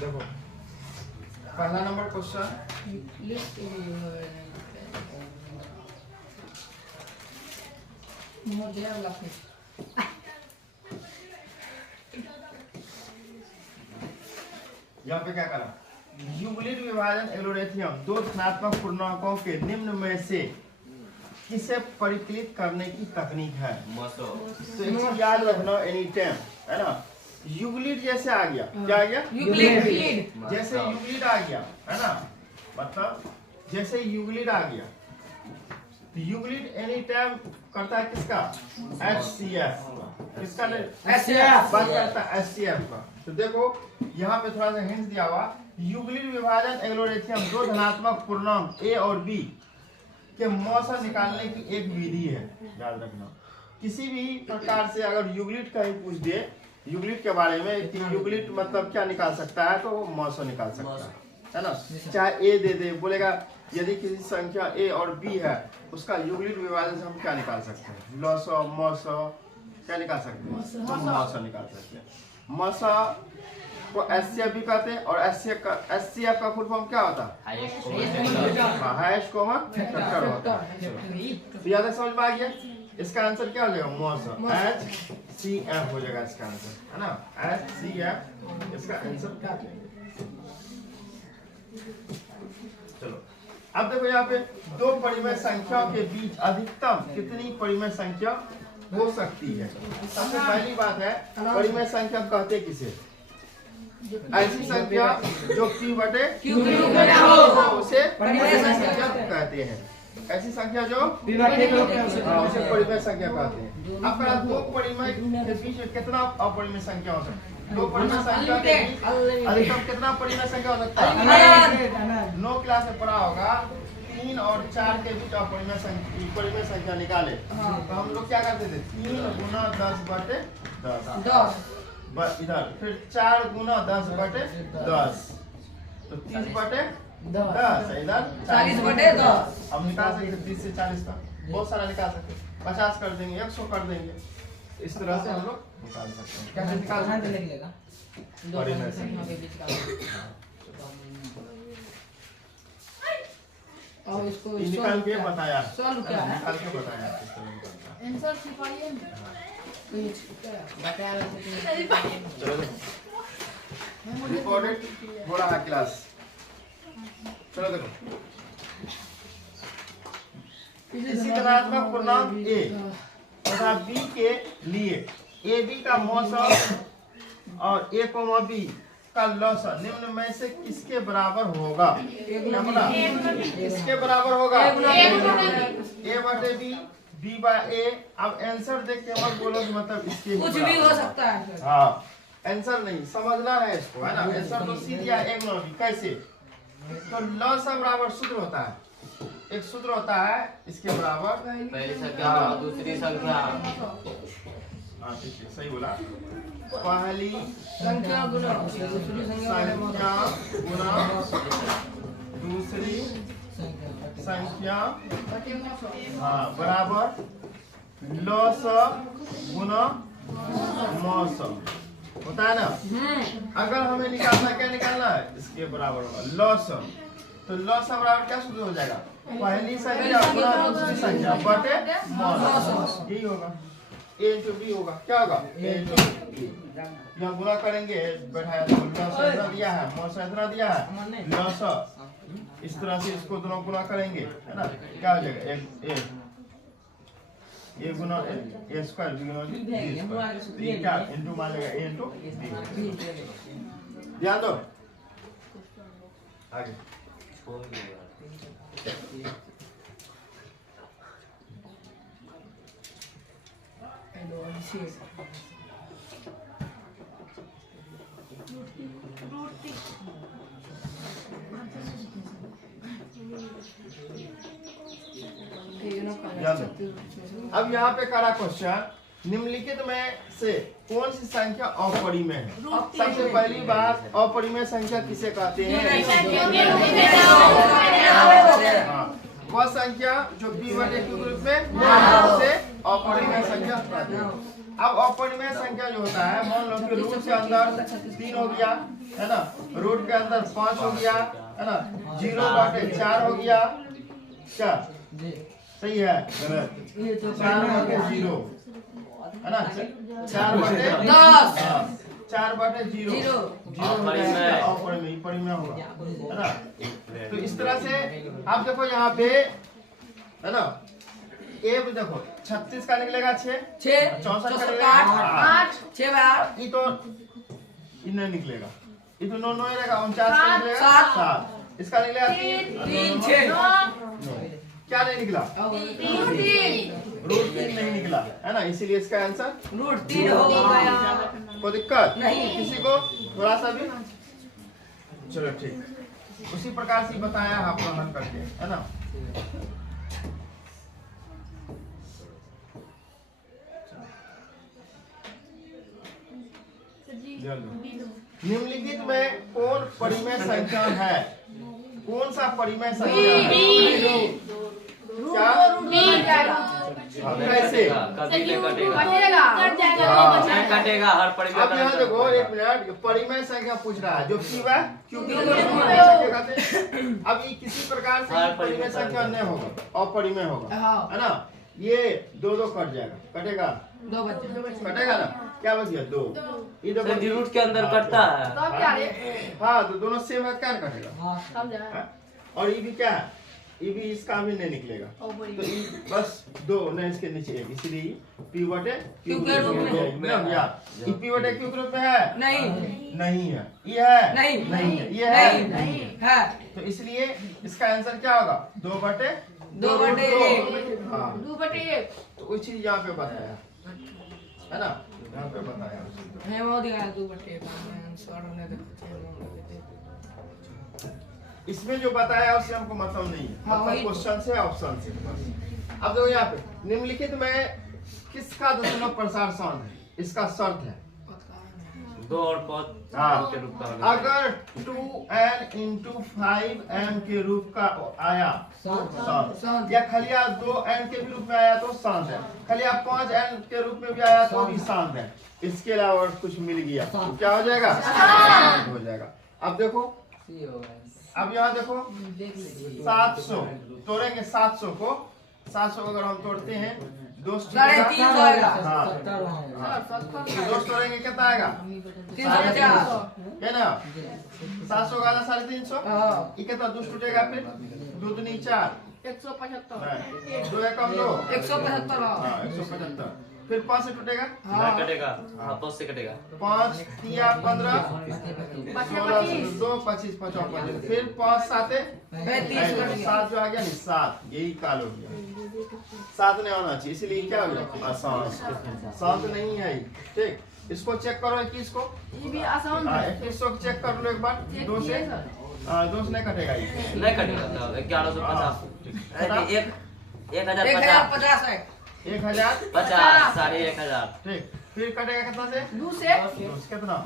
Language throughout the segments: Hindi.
देखो पहला नंबर क्वेश्चन, यहाँ पे क्या करा, यूक्लिड विभाजन एलोरेथियम दो धनात्मक पूर्णांकों के निम्न में से किसे परिकलित करने की तकनीक है। तो एक चीज याद रखना एनी टाइम, है ना, यूक्लिड जैसे आ गया, क्या आ गया, यूक्लिड जैसे यूक्लिड आ गया, है ना, मतलब जैसे यूक्लिड आ गया, तो यूक्लिड एनी टाइम करता है किसका, HCF, किसका, HCF बात करता है HCF का। तो देखो यहाँ पे थोड़ा सा हिंट दिया हुआ, यूक्लिड विभाजन एलोरेथियम दो धनात्मक पूर्णांक A और B के मौसा निकालने की एक विधि है। याद रखना, किसी भी प्रकार से अगर यूक्लिड का ही पूछ दे, यूक्लिड के बारे में कि यूक्लिड मतलब क्या निकाल सकता है, तो वो मौसा निकाल सकता है ना, चाहे A दे दे, बोलेगा यदि किसी संख्या A और B है उसका यूक्लिड विभाजन से हम क्या निकाल सकते हैं, लॉसा मौसा क्या निकाल सकते हैं, हम मौसा निकाल सकते हैं। मौसा को HCF भी कहते हैं, और HCF का फुल फॉर्म क्या होता है, हाईएस्ट कॉमन फैक्टर होता है। तो याद समझ में आ गया, इसका आंसर क्या हो जाएगा, मौसा HCF हो जाएगा इसका आंसर, है ना, HCF इसका आंसर। चलो अब देखो यहाँ पे दो परिमेय संख्याओं के बीच अधिकतम कितनी परिमेय संख्या हो सकती है। सबसे पहली बात है, परिमेय संख्या कहते किसे, ऐसी संख्या जो Q बटे Q हो उसे परिमेय संख्या कहते हैं। ऐसी संख्या जो उसे परिमेय संख्या कहते हैं। अब कहा दो परिमेय के बीच कितना अपरिमेय संख्या हो सकती है, दो परिमेय संख्या के बीच अधिकतम कितना परिमेय संख्या हो सकता है। 9 क्लास में पढ़ा होगा, 3 और 4 के बीच परिमेय संख्या निकाले, तो हम लोग क्या करते थे, 3 गुना 10 बटे 10 इधर, फिर 4 गुना 10 बटे 10, तो 30 बटे 10 इधर 40 बटे 10। अब निकाल सकते 30 से 40 का बहुत सारा निकाल सकते, 50 कर देंगे, 100 कर देंगे, इस तरह से हम लोग निकाल सकते हैं। कैसे निकाल सकते हैं, परिमेय संख्या के बीच का और इसको निकाल के बताया, निकाल के बताया किस तरह निकलता है। आंसर सिखाइए ना, बताया चलो रिकॉर्डेड हो रहा है क्लास। चलो देखो, किसी धनात्मक पूर्णांक A तथा B के लिए AB का मौसा और A, B का लौसा निम्न में से किसके बराबर होगा, किसके बराबर होगा, A बटे B, B बाय A। अब आंसर देख के मत बोलो कि मतलब इसके कुछ भी हो सकता है, हाँ आंसर नहीं समझना है इसको, है ना। आंसर तो सीधा A गुना B, कैसे, तो लौसा बराबर सूत्र होता है, एक सूत्र होता है इसके बराबर पहली संख्या दूसरी संख्या, हाँ ठीक है सही बोला, पहली संख्या गुना दूसरी संख्या हाँ बराबर लौसा गुना मौसा होता है ना। अगर हमें निकालना क्या निकालना है, इसके बराबर होगा लौसा, तो लौसा बराबर क्या सूत्र हो जाएगा, पहली संख्या गुना दूसरी संख्या बटे मौसा, यही होगा, A into B होगा, क्या होगा A into B। यहाँ गुना करेंगे, बैठाया लौसा इतना दिया है, मौसा इतना दिया है, लौसा इस तरह से इसको दोनों गुना करेंगे, है ना, क्या हो जाएगा A Guna A square B Guna B square, तो ये क्या इनटू मान लेगा A into B। ध्यान दो आगे, अब यहाँ पे करा क्वेश्चन, निम्नलिखित में से कौन सी संख्या अपरिमेय है। सबसे पहली बात, अपरिमेय संख्या किसे कहते हैं, वह संख्या जो p बटे q के रूप में उसे अपरिमेय संख्या कहते हैं। अब अपरिमेय संख्या जो होता है, मान लो कि रूट के अंदर 3 हो गया है ना, रूट के अंदर 5 हो गया है ना, 0 बटे 4 हो गया, क्या सही है गलत? 4 बटे 0 है ना, 4 बटे 10, 4 बटे 0 अपरिमेय परिमेय होगा है ना। तो इस तरह से आप देखो यहाँ पे है ना, ए भी देखो 36 का निकलेगा 6, 64 का निकलेगा 8, 6 बार ये तो ये नहीं निकलेगा, ये तो 9 9 रहेगा, 49 का निकलेगा 7, इसका निकलेगा 3 6 क्या नहीं निकला? रूट 3 नहीं निकला है ना, इसीलिए इसका आंसर रूट 3 हो गया। कोई दिक्कत नहीं। किसी को थोड़ा सा भी? चलो ठीक, उसी प्रकार से बताया आपको हल करके है ना। निम्नलिखित में कौन परिमेय संख्या है? कौन सा परिमेय संख्या है? क्या कैसे कभी कटेगा हाँ। नहीं कटेगा, हर परिमेय अब यहाँ देखो एक मिनट, परिमेय संख्या पूछ रहा है जो क्यों है, क्यों परिमेय संख्या कहते हैं। अब ये किसी प्रकार से हर परिमेय संख्या नहीं होगा, अपरिमेय होगा है ना। ये 2 2 कट जाएगा, कटेगा 2 बच्चे कटेगा ना, क्या बच गया 2, ये देखो सर रूट के अंदर कटता है। हाँ तो दोनों सेम है, क्या कटेगा हाँ? और ये भी क्या है, ये भी इसका भी नहीं निकलेगा, तो ये बस 2 नहीं, इसके नीचे 1, इसलिए p बटे q के रूप में ये p बटे q के रूप में है नहीं है, ये है नहीं है, ये है तो इसलिए इसका आंसर क्या होगा 2 बटे 1 हाँ 2 बटे 1 तो वही चीज यहाँ पे बताया है ना, यहाँ पे बताया है वो दिखाया 2 बटे 1 आंसर हमने देखा। इसमें जो बताया उससे हमको मतलब नहीं है, मतलब क्वेश्चन से ऑप्शन से बस। अब देखो यहाँ पे निम्नलिखित में किसका दशमलव प्रसार सान है, इसका शर्त है 2 और 5 हाँ। के रूप का अगर 2n into 5m के रूप का आया शांत, या खलिया 2n के भी रूप में आया तो शांत है, खलिया 5n के रूप में भी आया तो भी शांत है, इसके अलावा कुछ मिल गया तो क्या हो जाएगा, शांत हो जाएगा। अब देखो, अब यहाँ देखो 700 तोड़ेंगे, 700 को अगर हम तोड़ते हैं 2 तोड़ेंगे कितना आएगा 350 है ना, 700 का 350 ये कितना 2 टूटेगा, फिर 2 दूनी 4 175 2 एकम 2 175 हाँ 175, फिर 5 से टूटेगा नहीं कटेगा, हाँ 5 से कटेगा 5 3 15 16 2 25 55, फिर 5 7 35 7 जो आ गया नहीं 7, यही काल हो गया, 7 नहीं आना चाहिए, इसलिए क्या हो गया आसान, शांत नहीं है ये। ठीक, इसको चेक करो 21 को, ये भी आसान है। 21 को चेक कर लो एक बार, 2 से नहीं कटेगा ये, नहीं कटेगा तो 1150 1050 है 1050 साढ़े 1000 ठीक, फिर कटेगा कितना से 2 से कितना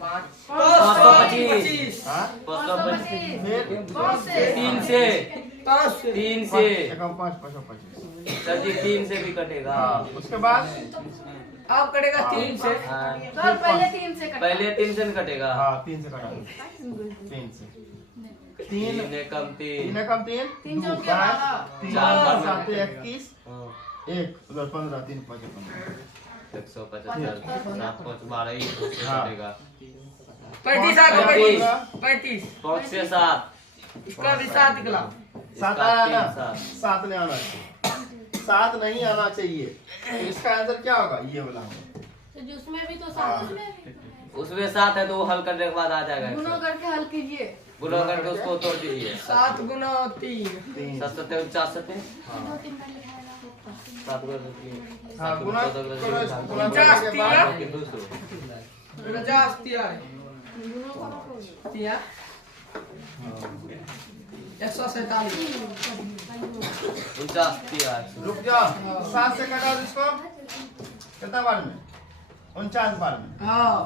525 हाँ 525 फिर 3 से 3 से 5 25 सर जी 3 से भी कटेगा हाँ उसके बाद अब कटेगा 3 से हाँ, सर पहले 3 से पहले 3 से कटेगा हाँ 3 से कटा 3 से 3 कम 3 कम 3 3 2 के 5 बाद 7 21 1 उधर 15 3 5 175 7 5 12 कटेगा 35 आ गया 35 5 से 7 इसका भी 7 निकला 7 आया ना, 7 नहीं आना चाहिए, 7 नहीं आना चाहिए, तो इसका आंसर क्या होगा ये वाला होगा, तो उसमें भी तो साथ में उसमें 7 है तो वो हल करने के बाद आ जाएगा गुना करके हल कीजिए, गुना करके उसको तोड़ दीजिए 7 गुना 3 7 7 49 7 7 हाँ गुना करो, गुना करने के बाद 50 तिया तिया 147 49 रुक जाओ, 7 से कटा दो इसको कितना बार में 49 बार में, हाँ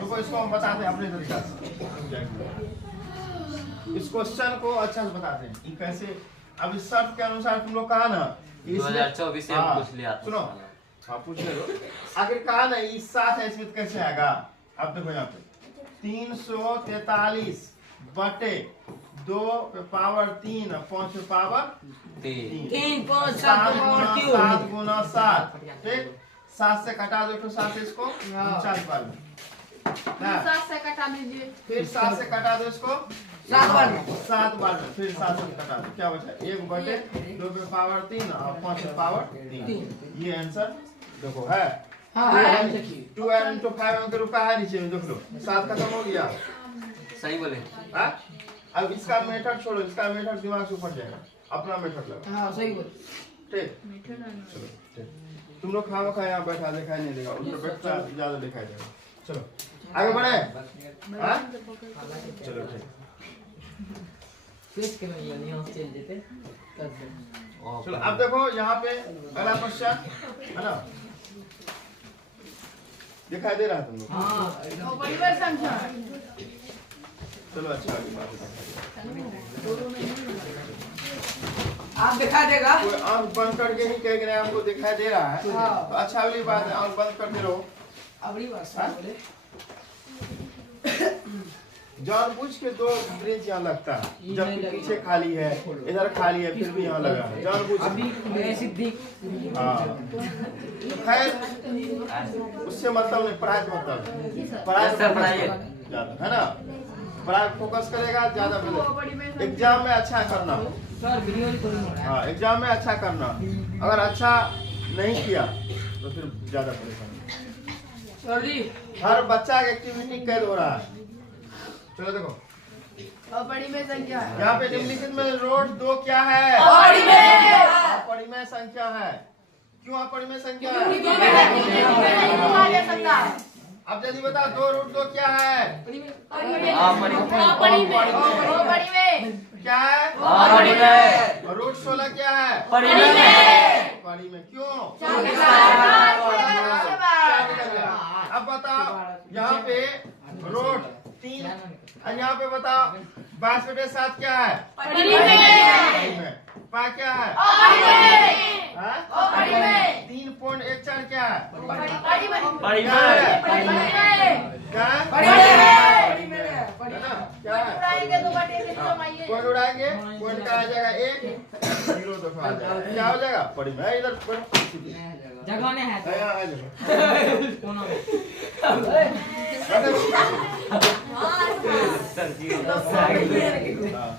रुको इसको हम बताते हैं अपने तरीका से, इस क्वेश्चन को अच्छा से बताते हैं कि कैसे अब इस शर्त के अनुसार तुम लोग कहा ना 2024 से हाँ, पूछ लिया सुनो हाँ पूछ ले लो। आखिर कहा ना इस 7 है इसमें कैसे आएगा। अब देखो यहाँ पे 343 बटे 2 पे पावर 3 और 5 पे पावर 3 3 5 7 7 गुना क्यों 7 गुना 7 ठीक 7 से कटा दो तो 7 से इसको 49 बार में ना 7 से कटा दीजिए। फिर 7 से कटा दो इसको 7 बार में 7 बार में फिर 7 से कटा दो क्या बचा 1 बटे 2 पे पावर 3 और 5 पे पावर 3 ये आंसर देखो है। हां है देखिए 2 into 5 अंक रुका है नीचे में देख लो 7 खत्म हो गया। सही बोले हाँ? अब इसका मेथड छोड़ो इसका मेथड दिमाग से ऊपर जाएगा अपना मेथड लगा हां सही बोल ठीक चलो ठीक तुम लोग खाओ खा यहाँ बैठा दिखाई नहीं देगा उधर बैठता ज्यादा दिखाई देगा। चलो आगे बढ़े हाँ? चलो ठीक पेश के में यहां से चल देते चलो अब देखो यहाँ पे पहला क्वेश्चन है ना दिखाई दे रहा है तुम लोग हां परिवार संख्या चलो अच्छा आगे बात आप दिखा देगा कोई आंख बंद करके ही कह रहे हमको दिखाई दे रहा है तो अच्छा वाली बात है आंख बंद करके रहो। अबड़ी बात सही बोले जानबूझ के 2 ब्रिज यहाँ लगता है जबकि पीछे खाली है इधर खाली है फिर भी यहाँ लगा है जानबूझ अभी ऐसी दिख हाँ खैर उससे मतलब नहीं पढ़ाई से मतलब पढ़ाई ज्यादा है ना पढ़ाई फोकस करेगा ज्यादा बेहतर एग्जाम में अच्छा करना सर वीडियो रिकॉर्डिंग हाँ एग्जाम में अच्छा करना अगर अच्छा नहीं किया तो फिर ज्यादा परेशानी। सर जी हर बच्चा का एक्टिविटी कैद हो रहा है। चलो देखो अपरिमेय संख्या है। यहाँ पे निम्नलिखित में रोड 2 क्या है अपरिमेय संख्या है। क्यों अपरिमेय संख्या है। अब जल्दी बताओ 2 रूट 2 क्या है क्या है रूट 16 क्या है परिमेय क्यों अब बताओ यहाँ पे रोड 3 और यहाँ पे बताओ 22/7 क्या है परिमेय पा क्या है 3.14 क्या है क्या है क्या है पॉइंट उड़ाएंगे पॉइंट का आ जाएगा 1 0 दफा आ जाएगा क्या हो जाएगा परिमेय इधर जगह ने है यहाँ आ जाओ कोना में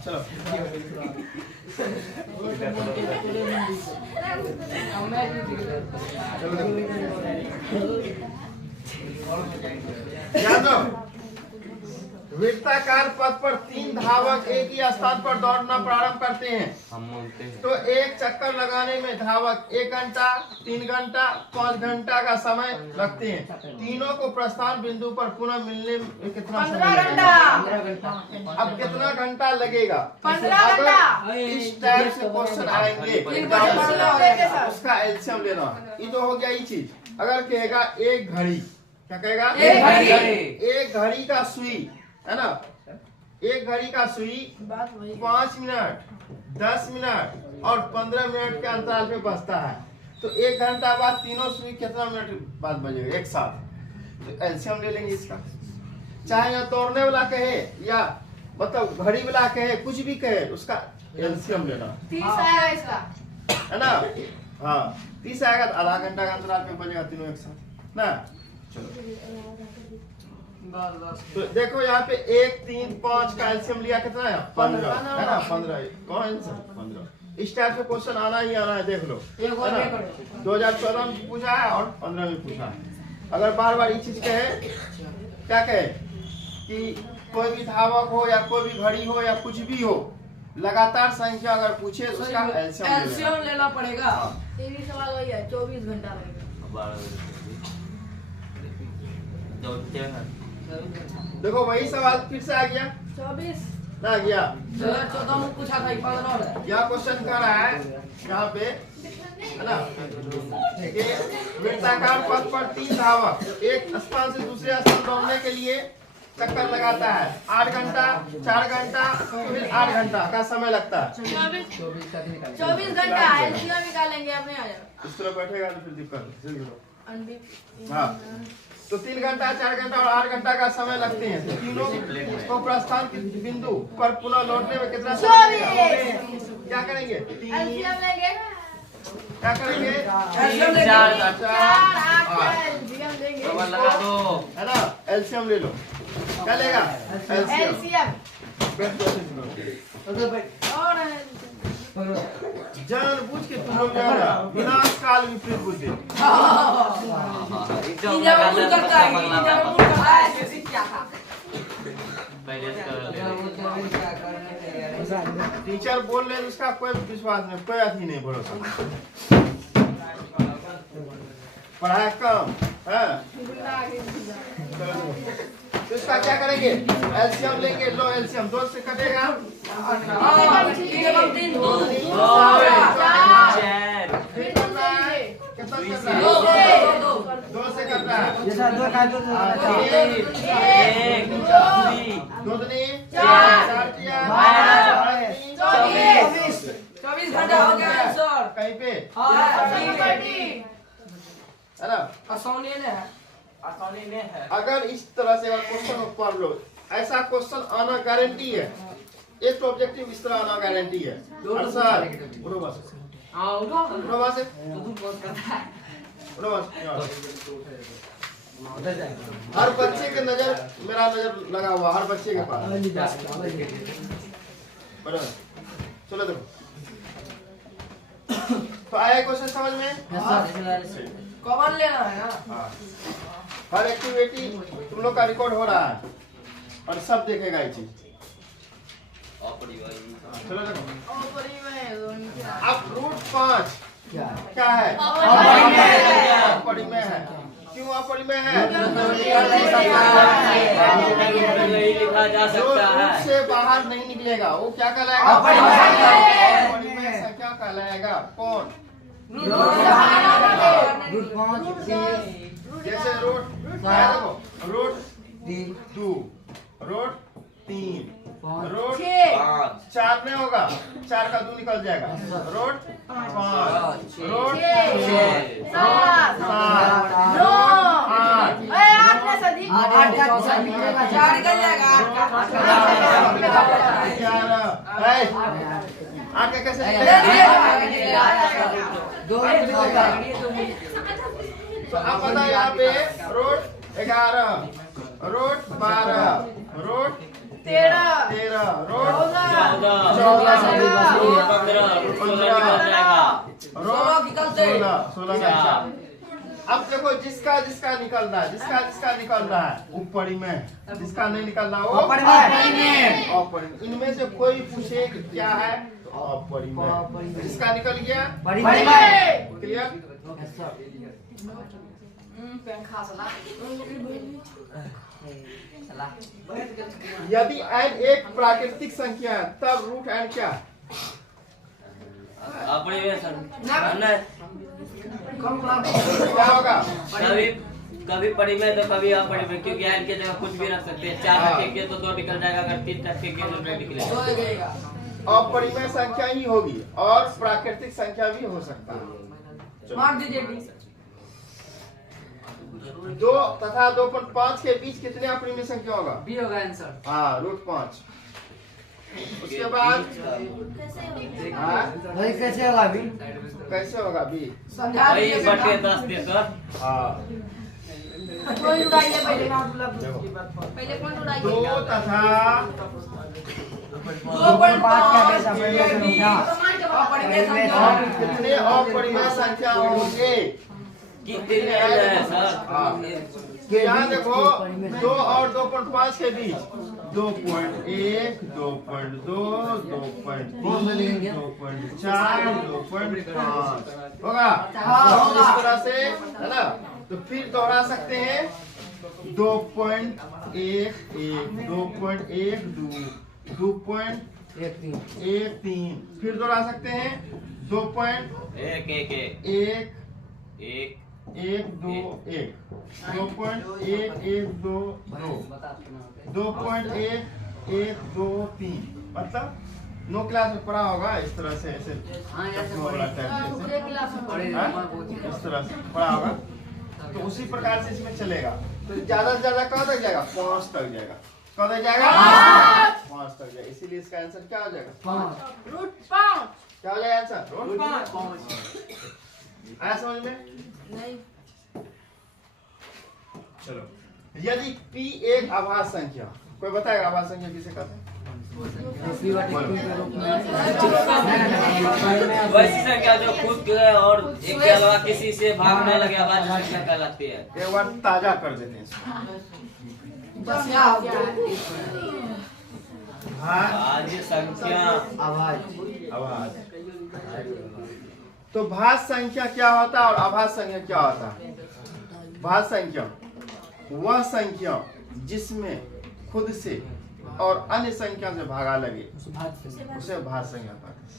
चलो ध्यान दो वृत्ताकार पथ पर 3 धावक एक ही स्थान पर दौड़ना प्रारंभ करते हैं हम बोलते हैं तो एक चक्कर लगाने में धावक 1 घंटा 3 घंटा 5 घंटा का समय लगते हैं। तीनों को प्रस्थान बिंदु पर पुनः मिलने में कितना समय लगेगा अब कितना घंटा लगेगा 15 घंटा अगर इस टाइप से क्वेश्चन आएंगे उसका एलसीएम लेना ये तो हो गया ये चीज। अगर कहेगा एक घड़ी क्या कहेगा एक घड़ी का सुई है ना एक घड़ी का सुई 5 मिनट 10 मिनट और 15 मिनट के अंतराल पे बजता है तो 1 घंटा बाद तीनों सुई कितना मिनट बाद बजेगा एक साथ तो एलसीएम ले लेंगे इसका। चाहे यहाँ दौड़ने वाला कहे या मतलब घड़ी वाला कहे कुछ भी कहे उसका एलसीएम लेना 30 आएगा इसका है ना हाँ 30 आएगा तो आधा घंटा का अंतराल पे बजेगा तीनों एक साथ ना। चलो तो देखो यहाँ पे 1 3 5 का एलसीएम लिया कितना है 15 है ना 15 कौन सा 15 इस टाइप से क्वेश्चन आना ही आना है देख लो है ना 2014 में पूछा है और 15 में पूछा है। अगर बार बार ये चीज कहे क्या कहे कि कोई भी धावक हो या कोई भी घड़ी हो या कुछ भी हो लगातार संख्या अगर पूछे तो उसका एलसीएम लेना पड़ेगा। ये भी सवाल वही है 24 घंटा लगेगा। देखो वही सवाल फिर से आ गया 24 ना गया 14 में पूछा था 15 क्या क्वेश्चन कर रहा है यहाँ पे है ना कि वृत्ताकार पथ पर 3 धावक एक स्थान से दूसरे स्थान दौड़ने के लिए चक्कर लगाता है 8 घंटा 4 घंटा फिर 8 घंटा का समय लगता है। 24 घंटा एलसीएम निकालेंगे अपने आ जाएगा। इस तरह बैठेगा तो फिर दिक्कत है। अंडी हाँ तो 3 घंटा 4 घंटा और 8 घंटा का समय लगते हैं। तो तीनों को प्रस्थान के बिंदु पर पुनः लौटने में कितना समय? क्या करेंगे? एलसीएम लेंगे। क्या करेंगे? 4 एलसीएम लेंगे। डबल लगा दो। है ना? एलसीएम ले लो। क्या लेगा? एलसीएम। एलसीएम और जानबूझ के तुम लोग जाना विनाश काल विपरीत बुद्धि। टीचर बोल रहे हैं उसका कोई विश्वास नहीं, कोई अथी नहीं, भरोसा। पढ़ाई कम है तो इसका क्या करेंगे? एलसीएम लेंगे। लो एलसीएम 2 से कटेगा 2 से कट रहा है। 24 घंटा हो गया सर। कहीं पे है ना? आसानी ने है। अगर इस तरह से क्वेश्चन पढ़ लो, ऐसा क्वेश्चन आना गारंटी है। एक ऑब्जेक्टिव इस तरह आना गारंटी है। सर उठो बस, उठो बस, उठो बस। हर बच्चे के नजर, मेरा नजर लगा हुआ हर बच्चे के पास। बराबर चलो देखो तो आया क्वेश्चन समझ में? कॉमन लेना है ना। हाँ। हर एक्टिविटी तुम लोग का रिकॉर्ड हो रहा है और सब देखेगा ये चीज। चलो देखो अब रूट 5 क्या है? अपरिमेय है। क्यों अपरिमेय है? लिखा जा जो सकता रूट है। से बाहर नहीं निकलेगा वो क्या कहलाएगा? अपरिमेय संख्या कहलाएगा। कौन? जैसे रूट देखो, रूट 2, रूट 3, रूट 4 में होगा, 4 का 2 निकल जाएगा। रूट 5, रूट 6, 7, 8 कैसे तो आप बता यहाँ पे रूट 11, रूट 12, रूट 13, रूट 14, 16। अब देखो जिसका जिसका निकल रहा है, जिसका निकल रहा है ऊपरी में, जिसका नहीं निकल रहा वो अपरिमेय। इनमें से कोई पूछे कि क्या है तो अपरिमेय। जिसका निकल गया क्लियर। यदि n एक प्राकृतिक संख्या है तब रूट n क्या? क्या होगा? कभी परिमेय तो कभी अपरिमेय, क्योंकि n के जगह कुछ भी रख सकते हैं। 4 रखेंगे तो 2 निकल जाएगा, अगर 3 रखेंगे तो 2 निकलेगा। अपरिमेय संख्या ही होगी और प्राकृतिक संख्या भी हो सकता है। मार दीजिए। 2 तथा 2.5 के बीच कितने अपरिमेय संख्या होगा? बी होगा आंसर। हाँ रूट 5। उसके बाद कैसे होगा बी? कैसे होगा बी? वही बटे 10 देकर। हाँ कोई उड़ाइए पहले। पहले कौन उड़ाइए? 2 तथा 2.5 कितने अपरिमेय संख्या होंगे? कितने है सर? यहाँ देखो 2 और 2.5 के बीच 2.1, 2.2, 2.3, 2.4, 2.5 होगा। इस तरह से है ना? तो फिर दोहरा सकते हैं 2.11, 2.12, 2.13, फिर दोहरा सकते हैं 2.11, 1 2.121 2.1122 2.1123 मतलब 9 क्लास में पढ़ा होगा इस तरह से ऐसे वाला टाइप से इस तरह से पढ़ा होगा। तो उसी प्रकार से इसमें चलेगा। तो ज्यादा से ज्यादा कहाँ तक जाएगा? 5 तक जाएगा। कहाँ तक जाएगा? 5 तक जाएगा। इसीलिए इसका आंसर क्या हो जाएगा? √5 क्या हो जाएगा आंसर? √5 आया समझ में? नहीं। चलो, यदि P एक आभास संख्या, कोई बताएगा आभास संख्या किसे कहते हैं? वैसी संख्या जो खुद गए और एक के अलावा किसी से भागने लगे आवाज संख्या कहलाती है। एक बार ताजा कर देते हैं इसको। भाज्य संख्या आवाज। तो भाज्य संख्या क्या होता है और आभास संख्या क्या होता है? भाज्य संख्या वह संख्या जिसमें खुद से और अन्य संख्या से भागा लगे उसे भाज्य संख्या कहते हैं।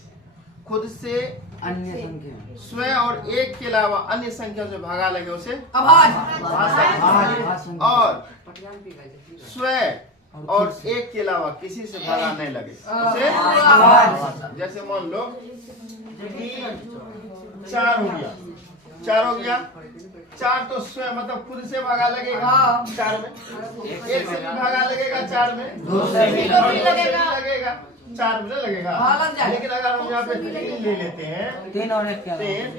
खुद से अन्य संख्या स्वयं और एक के अलावा अन्य संख्या से भागा लगे उसे आवाज। भाज्य संख्या। और स्वयं और एक के अलावा किसी से भागा नहीं लगे उसे आवाज। जैसे मान लो 4 हो गया, 4 हो गया। 4 तो स्वयं मतलब खुद से भागा लगेगा 4 में, एक से भी भागा लगेगा 4 में, 2 से भी लगेगा 4 में लगेगा। लेकिन अगर हम यहाँ पे 3 ले लेते हैं 3 और 1 3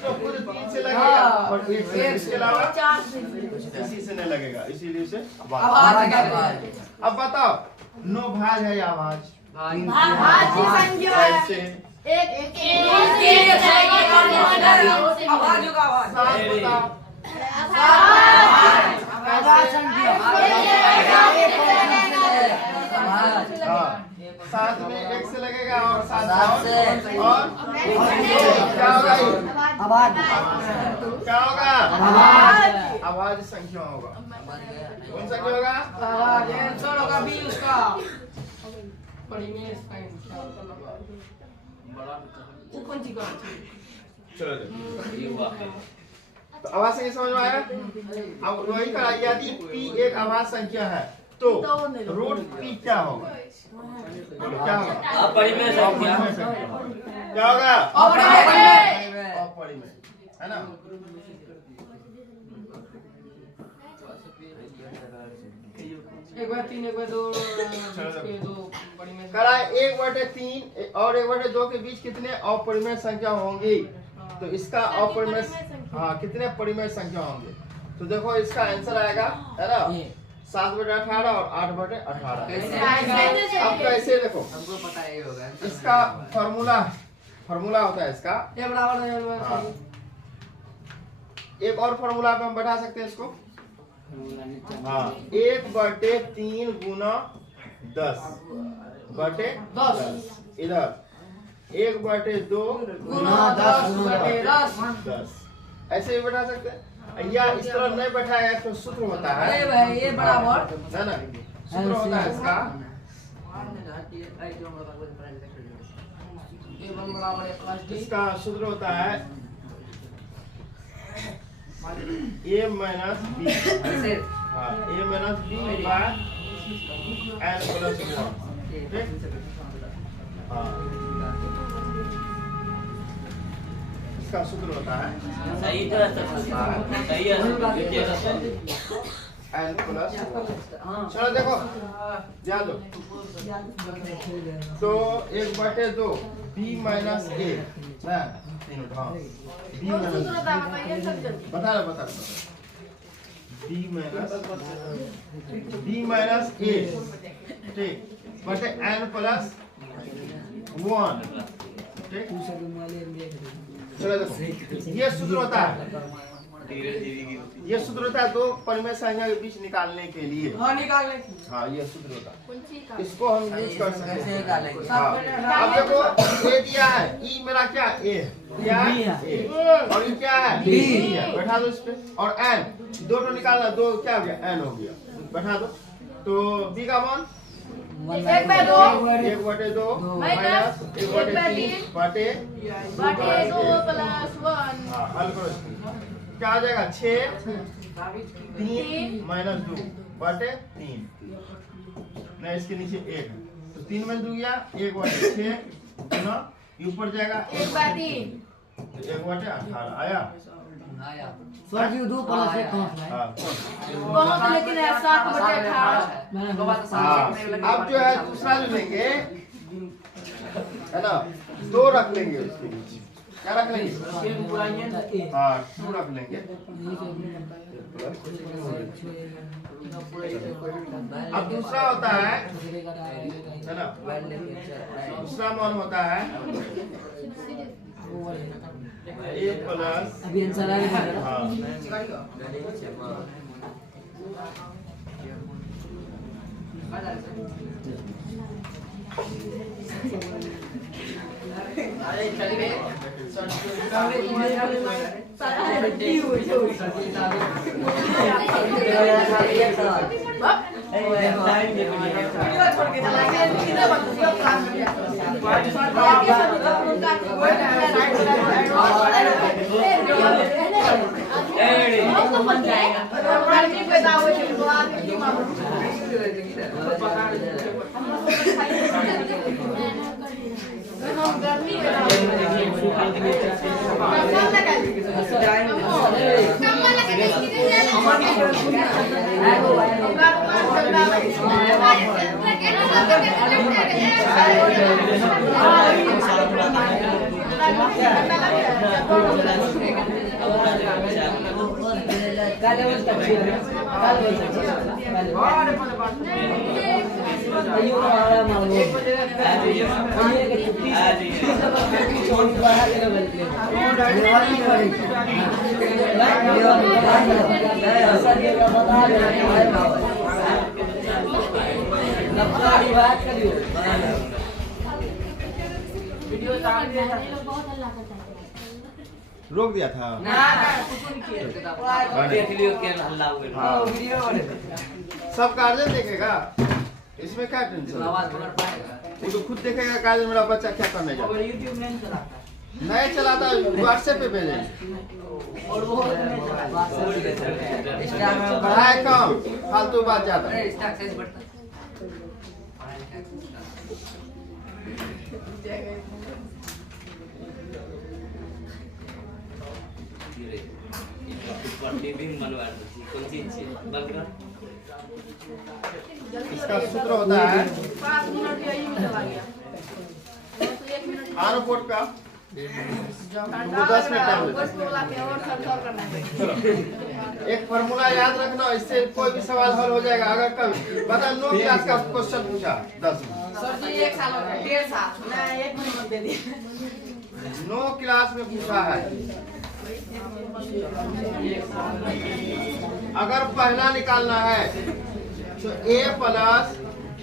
तो खुद 3 से लगेगा और एक से इसके अलावा किसी से नहीं लगेगा, इसीलिए उसे आवाज। अब बताओ 9 भाज है या आवाज? भाज्य संख्या है। कैसे? एक आवाज होगा। आवाज 7 बताओ। आवाज संख्या 7 में 1 से लगेगा और 7 से और क्या होगा? आवाज क्या होगा? आवाज संख्या होगा। कौन संख्या होगा? आवाज आंसर होगा बी उसका परिमेय साइन वो कौन सी बात है? चलो तो आवाज संख्या समझ में आया? अब वही का यदि P एक आवाज संख्या है तो √P क्या होगा? क्या होगा? अपरिमेय संख्या क्या होगा? अपरिमेय है ना? एक बार 3 एक बार 2 परिमेय करा 1/3 और 1/2 के बीच कितने अपरिमेय संख्या होंगी? तो इसका अपरिमेय कितने परिमेय संख्या होंगे? तो देखो इसका आंसर आएगा है ना 7/18 और 8/18। अब कैसे देखो हमको पता है होगा इसका फॉर्मूला होता है इसका ये बराबर है एक और फॉर्मूला पे हम बैठा सकते हैं इसको। 1/3 गुना 10/10 इधर 1/2 गुना 10/10 ऐसे भी बैठा सकते हैं या इस तरह नहीं बैठाया तो सूत्र होता है। अरे भाई ये बराबर है ना? सूत्र होता है इसका ये बराबर है प्लस डी इसका सूत्र होता है a minus b a minus b by n plus 1 ठीक? इसका सूत्र होता है सही तो सही है n plus। चलो देखो ध्यान दो तो 1/2 b minus a है b minus बता रहा b minus a ठीक बटे n plus 1 ठीक। चलो देखो ये सूत्र होता है ये सूत्र होता है दो परिमेय संख्या के बीच निकालने के लिए। हां निकालने हाँ ये सूत्र होता है इसको हम यूज कर सकते हैं। निकालेंगे अब देखो ए दिया है ई मेरा क्या ए क्या है ए और ये क्या है बी है बैठा दो इस पे और एन दो तो निकालना दो क्या हो गया एन हो गया बैठा दो तो बी का मान एक पे दो 1/2 माइनस माइनस 1/3 बटे बटे 2 प्लस 1 हाँ हल करो इसको। क्या आ जाएगा 6 3 माइनस 2 बटे 3 नहीं इसके नीचे 1 तो 3 में 2 गया 1/6 गुना ऊपर जाएगा 1/3 1/18 आया सर जी 2 प्लस 1 कहाँ से हाँ बहुत लेकिन है 7/18 हाँ, अब जो है दूसरा जो लेंगे है ना 2 रख लेंगे उसके नीचे क्या रख लेंगे हाँ 2 रख लेंगे अब दूसरा होता है ना दूसरा मान होता है a प्लस अभी आंसर आ गया हाँ रोक दिया था देख लियो क्या हल्ला हुआ सब गार्जियन देखेगा इसमें क्या टेंशन वो तो खुद देखेगा गार्जियन मेरा बच्चा क्या करने जा रहा है नहीं चलाता व्हाट्सएप पे भेजेंगे पढ़ाई कम फालतू बात ज्यादा इसका सूत्र होता है 5 मिनट यही में चला गया 1 मिनट आरो बोर्ड का 10 मिनट टाइम एक फार्मूला याद रखना इससे कोई भी सवाल हल हो जाएगा अगर कभी बता 9 क्लास का क्वेश्चन पूछा 10 में सर जी 1 साल हो गया 1.5 साल मैं 1 महीने दे दिया 9 क्लास में पूछा है अगर पहला निकालना है तो a plus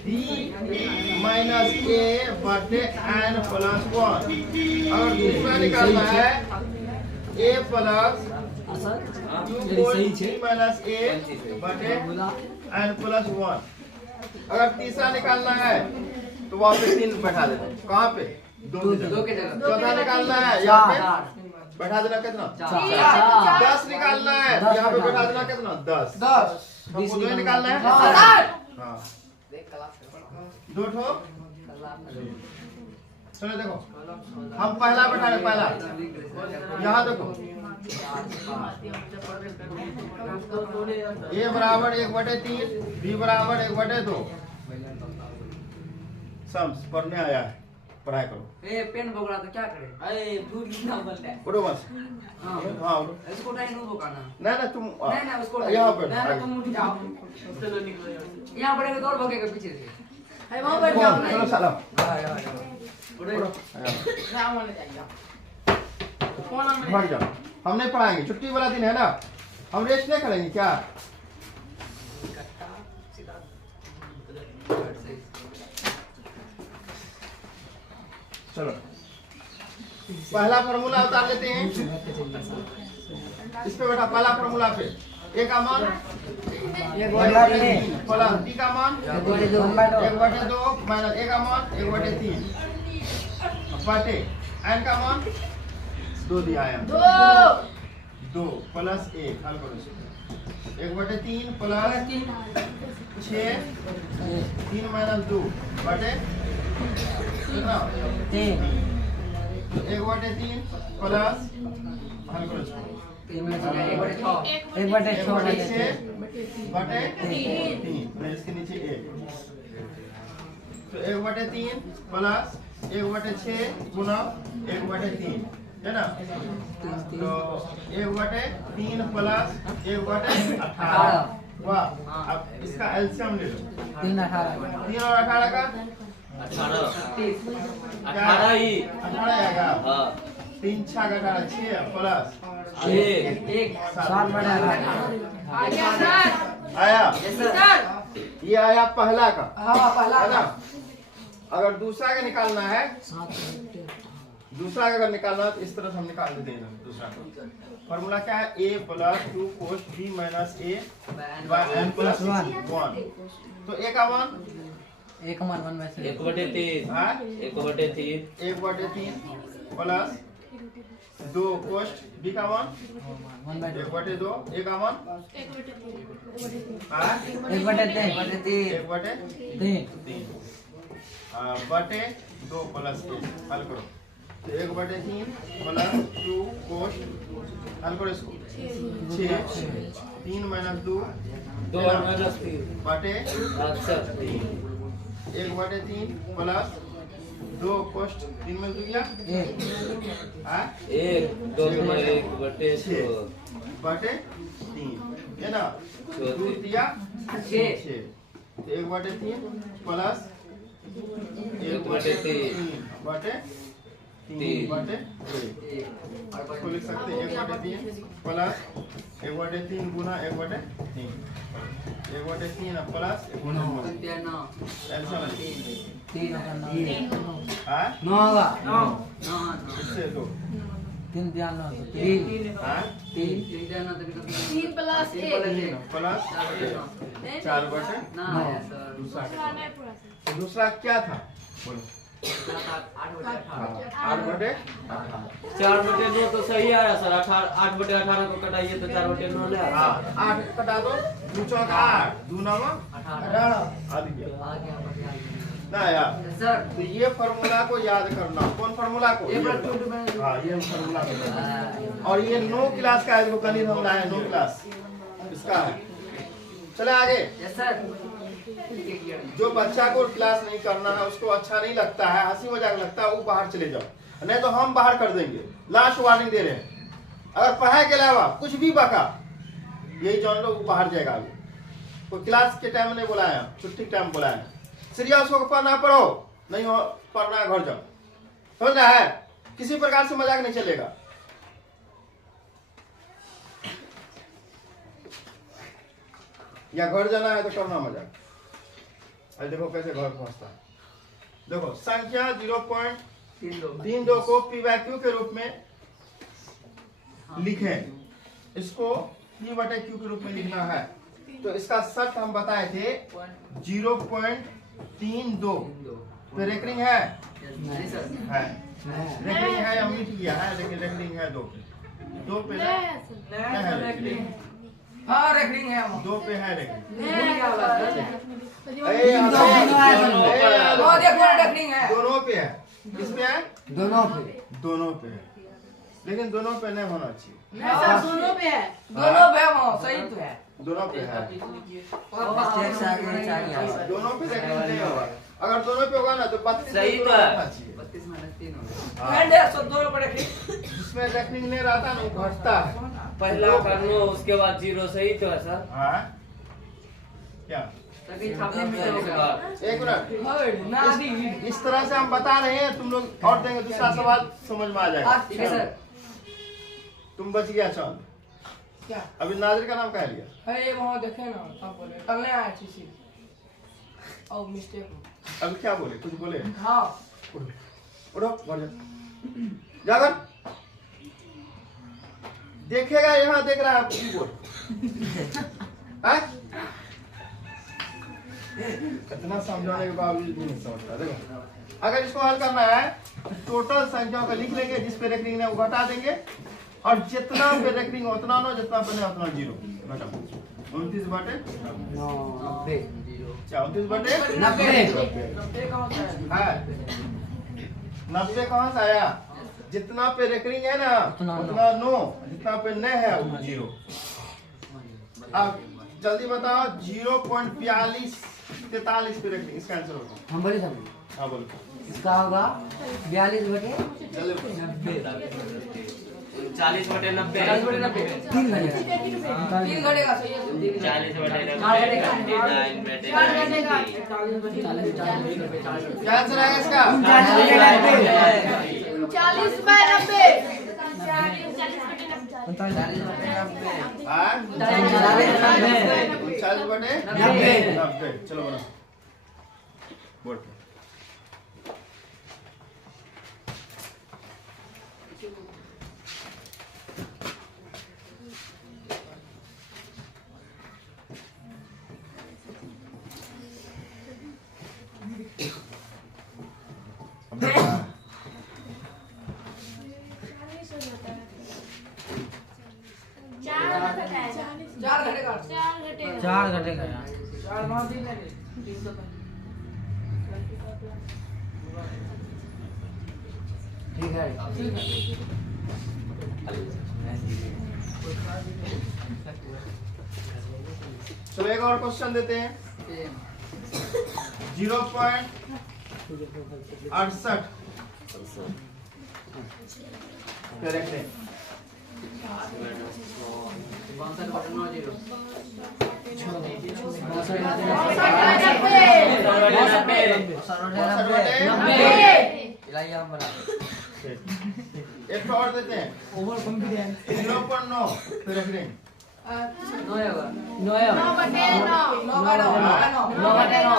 b minus a बटे n प्लस 1 अगर दूसरा निकालना है a प्लस माइनस a बटे n प्लस 1 अगर तीसरा निकालना है तो वहाँ पे 3 बैठा देना कहाँ पे 2 के जगह चौथा निकालना है यहाँ पे बैठा देना कितना 10 निकालना है यहाँ पे बैठा देना कितना 10 हमको 2 निकालना है हाँ 2 ठो चलो देखो हम पहला बैठा रहे पहला यहाँ देखो a बराबर 1/3 b बराबर 1/2 सम्स पढ़ने आया है पढ़ाई करो पेन पकड़ा तो क्या करे अरे दूध कितना बोलता है उठो बस हाँ उठो इसको टाइम नो पकाना ना तुम नहीं उसको यहाँ पे तुम उठ जाओ यहाँ पड़ेगा तो और भगेगा पीछे से है वहां बैठ जाओ चलो सलाम उठो राम होने जाएगा भाग जाओ हम नहीं पढ़ाएंगे छुट्टी वाला दिन है ना हम रेस्ट नहीं करेंगे क्या चलो पहला फॉर्मूला उतार लेते हैं इस पे बेटा पहला फॉर्मूला पे ए का मान एक बटे प्लस डी का मान 1/2 1/2 माइनस ए का मान 1/3 बटे एन का मान 2 दिया है 2 प्लस ए हल करो 1/3 प्लस 6 3 माइनस 2 बटे कितना 3 1/3 प्लस हल करो 1/6 बटे 3 इसके नीचे ए तो 1/3 प्लस 1/6 गुना 1/3 है ना तो 1/3 प्लस 1/18 वाह अब इसका एलसीएम ले लो 3 18 3 और 18 का 18 क्या 18 ही 18 आएगा हाँ 3 6 का 6 प्लस 1 7 बटे 18 आया सर ये आया पहला का हाँ पहला है ना अगर दूसरा का निकालना है दूसरा का अगर निकालना है तो इस तरह से हम निकाल देते हैं दूसरा फॉर्मूला क्या है a plus 2 cos b minus a by n plus 1 तो a का मान 1/3 1/3 हाँ 1/3 1/3 प्लस 2 कोस b का मान 1/2 1/2 a का मान हाँ 1/3 बटे 2 प्लस a हल करो तो 1/3 प्लस 2 कोस हल करो इसको 6 3 माइनस 2 2 माइनस 3 बटे अच्छा 3 1/3 प्लस 2 कोस 3 में 2 गया 1 2 में 1/6 बटे 3 है ना 2 दिया 6 तो 1/3 प्लस 1/3 बटे 3 बटे 2 इसको लिख सकते हैं 1/3 प्लस 1/3 गुना 1/3 1/3 प्लस 1/9 ऐसा हाँ 9 होगा इससे 2 3 ध्यान 3 हाँ 3 प्लस 1 प्लस 4/9 दूसरा क्या था बोलो 8/18 4/9 तो सही आया सर 8/18 को कटाइए तो 4/9 ले आया हाँ 8 कटा दो 2 चौक 8 2 9 18 आदि गया ना यार तो ये फार्मूला को याद करना कौन फार्मूला को हाँ ये फार्मूला और ये 9 क्लास का है जो गणित हम लाए 9 क्लास इसका है चले आगे जो बच्चा को क्लास नहीं करना है उसको अच्छा नहीं लगता है हंसी मजाक लगता है वो बाहर चले जाओ नहीं तो हम बाहर कर देंगे लास्ट वार्निंग दे रहे हैं अगर पढ़ाई के अलावा कुछ भी बका यही जान लो वो बाहर जाएगा अभी तो क्लास के टाइम नहीं बुलाया छुट्टी के टाइम बुलाया सीरियस होकर पढ़ना पढ़ो नहीं हो पढ़ना घर जाओ समझ रहा है किसी प्रकार से मजाक नहीं चलेगा या घर जाना है तो करना मजाक अरे देखो कैसे घर पहुंचता है देखो संख्या 0.32 को p बाय q के रूप में लिखें इसको p बटे q के रूप में लिखना है तो इसका शर्त हम बताए थे 0.32 तो रेकरिंग है रेकरिंग है या मिट गया है लेकिन रेकरिंग है 2 पे है रेकरिंग हाँ रेकरिंग है 2 पे है रेकरिंग रेकरिंग है दोनों पे है किसमें है दोनों पे है लेकिन दोनों पे नहीं होना चाहिए दोनों पे है सही तो है दोनों पे है मिस्टेक से आगे चाहिए दोनों पे रेकरिंग नहीं होगा अगर दोनों पे होगा ना तो 32 सही तो है। 32 - 3 हाँ। सो 2 पर जिसमें रेकरिंग नहीं रहता ना वो घटता है पहला करनो उसके बाद 0 सही तो है सर हाँ क्या एक मिनट इस तरह से हम बता रहे हैं तुम लोग और देंगे दूसरा सवाल समझ में आ जाएगा ठीक है सर तुम बच गया चंद क्या अभी नाजिर का नाम कह लिया है वहाँ देखे ना सब बोले कल नहीं आया थी और मिस्टेक अभी क्या बोले कुछ बोले हाँ उठो घर जाकर देखेगा यहाँ देख रहा है कीबोर्ड हैं? इतना समझाने के बावजूद भी नहीं समझता। देखो अगर इसको हल करना है टोटल संख्याओं का लिख लेंगे, जिस पे रेकरिंग है वो घटा देंगे और जितना पे रेकरिंग उतना नो, जितना पे नहीं उतना जीरो। घटाओ 29 बटे 90 34 बटे 90 है 90 कहाँ से आया? जितना पे रेकरिंग है ना उतना नो, जितना पे नहीं है वो जीरो। अब जल्दी बताओ 0.4243 पे रेकरिंग, इसका आंसर होगा। हम बोले सब। हाँ बोलो। इसका होगा 42 बटे जल्दी बोलो। 40 बटे 90 3 घटेगा। 3 घटेगा सही है। 40 बटे 90 39 बटे 90। क्या आंसर आएगा इसका? 40 बाय 90 39 बटे 90 हाँ? 40 बटे 90। चलो बोलो बोल। चार घटेगा। 4 घटेगा यार। 4 9 3 है 300। ठीक है। चलो एक और क्वेश्चन देते हैं। 0.68 करेक्ट है। 62 बटे 90 इलाही हम बना। एक और देते हैं। ओवर कॉन्फिडेंस 0.9 करेक्ट है। 9 होगा। 9 बटे 9 9 बटे 9 9 बटे 9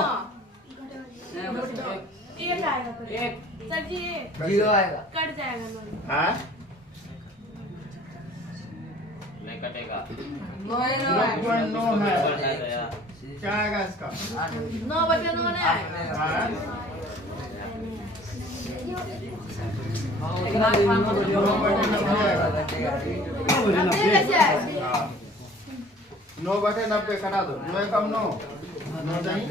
एक आएगा फिर। एक सर जी एक 0 आएगा। कट जाएगा 9। हाँ? नहीं कटेगा। 9 है 0.9 है। बढ़ा दया। क्या आएगा इसका? 9 बटे 9 नहीं आएगा। हाँ? 90 कैसे आएगा? 9 बटे 90 कटा दो। 9 कम 9 नहीं।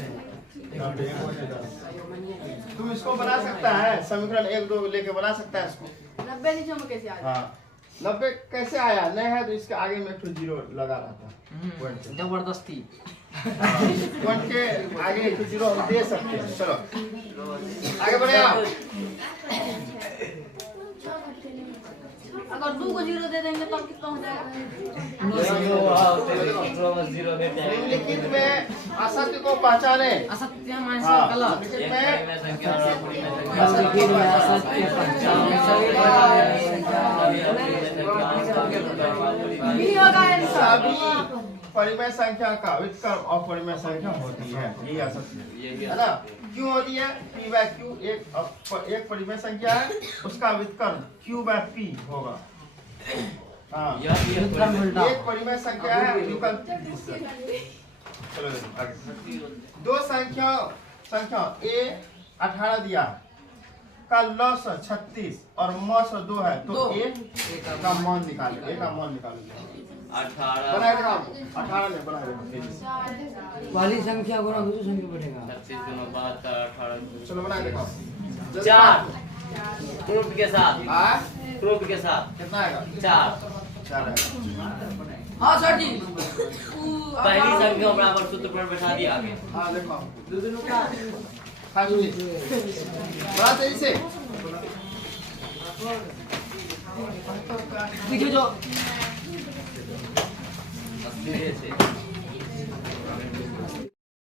तुम इसको बना सकता है, समीकरण 1 2 लेके बना सकता है इसको। 90 नीचे में कैसे आएगा? हाँ 90 कैसे आया? नहीं है तो इसके आगे में एक तो जीरो लगा रहता पॉइंट से। जबरदस्ती। पॉइंट के आगे एक तो जीरो हम दे सकते हैं। चलो आगे बढ़े आप। अगर 2 को 0 दे देंगे तो कितना हो जाएगा? निम्नलिखित में असत्य को पहचाने। असत्य हाँ, गलत। निम्नलिखित में भी होगा आंसर। सभी परिमेय संख्या का व्युत्क्रम अपरिमेय संख्या होती है। यही असत्य है ना? क्यों होती है? P by Q एक परिमेय संख्या है, उसका व्युत्क्रम Q by P होगा। हाँ एक परिमेय संख्या है, विकल्प। चलो आगे। दो संख्या A 18 दिया का लॉस 36 और मॉस 2 है तो A का मान निकालो। A का मान निकालो। 18 बनाए दिखाओ। 18 में बनाए दिखाओ। वाली संख्या गुना दूसरी संख्या बढ़ेगा। 36 गुना 72 18। चलो बनाए दिखाओ। 4 प्रूफ के साथ। हाँ? प्रूफ के साथ कितना आएगा? 4। 4 आएगा। हां सर जी। पहली संख्या बराबर सूत्र पर बैठा दिया आगे। हाँ देखो। हाँ सुनिए। बड़ा तेजी से। पीछे जो